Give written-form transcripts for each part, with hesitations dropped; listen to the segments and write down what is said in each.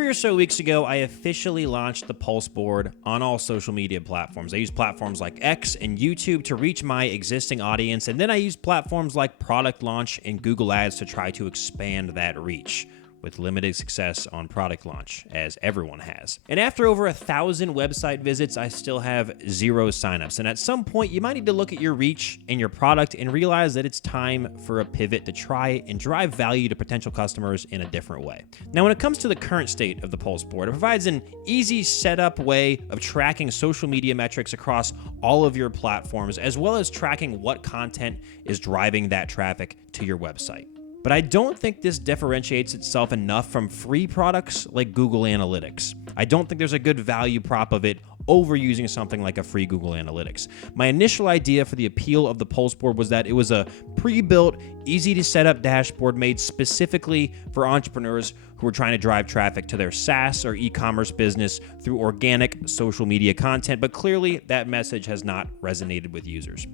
3 or so weeks ago, I officially launched the ThePulseBoard on all social media platforms. I use platforms like X and YouTube to reach my existing audience, and then I use platforms like Product Launch and Google Ads to try to expand that reach, with limited success on Product Launch, as everyone has. And after over 1,000 website visits, I still have 0 signups. And at some point, you might need to look at your reach and your product and realize that it's time for a pivot to try and drive value to potential customers in a different way. Now, when it comes to the current state of the ThePulseBoard, it provides an easy setup way of tracking social media metrics across all of your platforms, as well as tracking what content is driving that traffic to your website. But I don't think this differentiates itself enough from free products like Google Analytics. I don't think there's a good value prop of it over using something like a free Google Analytics. My initial idea for the appeal of the ThePulseBoard was that it was a pre-built, easy to set up dashboard made specifically for entrepreneurs who are trying to drive traffic to their SaaS or e-commerce business through organic social media content, but clearly that message has not resonated with users.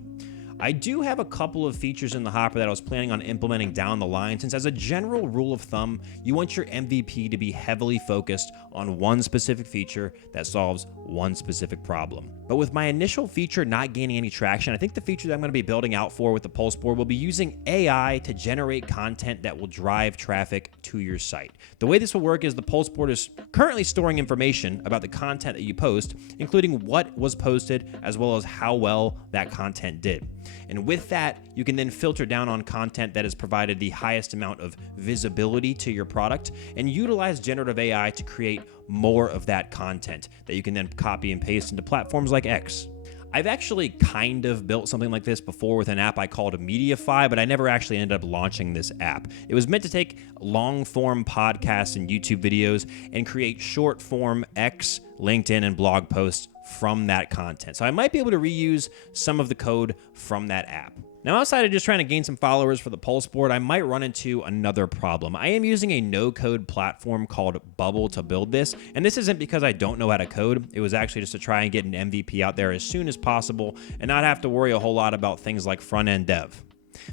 I do have a couple of features in the hopper that I was planning on implementing down the line, since as a general rule of thumb, you want your MVP to be heavily focused on one specific feature that solves one specific problem. But with my initial feature not gaining any traction, I think the feature that I'm going to be building out for with the ThePulseBoard will be using AI to generate content that will drive traffic to your site. The way this will work is the ThePulseBoard is currently storing information about the content that you post, including what was posted, as well as how well that content did. And with that, you can then filter down on content that has provided the highest amount of visibility to your product and utilize generative AI to create more of that content that you can then copy and paste into platforms like X. I've actually kind of built something like this before with an app I called Mediafy, but I never actually ended up launching this app. It was meant to take long-form podcasts and YouTube videos and create short-form X, LinkedIn, and blog posts from that content. So I might be able to reuse some of the code from that app. Now, outside of just trying to gain some followers for the ThePulseBoard, I might run into another problem. I am using a no-code platform called Bubble to build this, and this isn't because I don't know how to code. It was actually just to try and get an MVP out there as soon as possible and not have to worry a whole lot about things like front-end dev,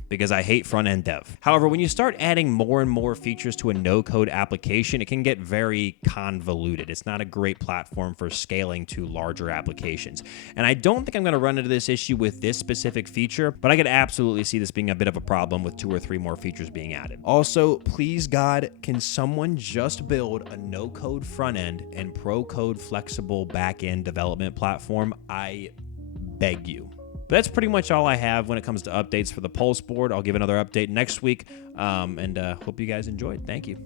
because I hate front-end dev. However, when you start adding more and more features to a no-code application, it can get very convoluted. It's not a great platform for scaling to larger applications. And I don't think I'm going to run into this issue with this specific feature, but I could absolutely see this being a bit of a problem with 2 or 3 more features being added. Also, please God, can someone just build a no-code front-end and pro-code flexible back-end development platform? I beg you. But that's pretty much all I have when it comes to updates for the ThePulseBoard. I'll give another update next week, and hope you guys enjoyed. Thank you.